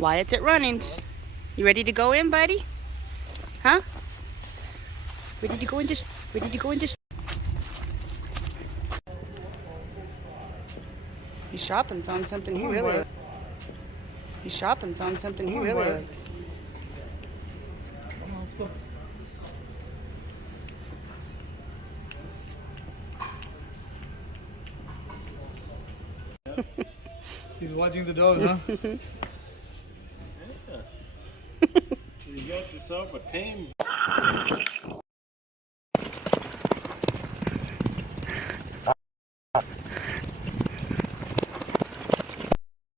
Wyatt's at Runnings. You ready to go in, buddy? Huh? Ready to go into? Ready to go into? He's shopping, found something he really likes. He's shopping, found something he really likes. Let's go. He's watching the dog, huh? Yeah. You got yourself a tame.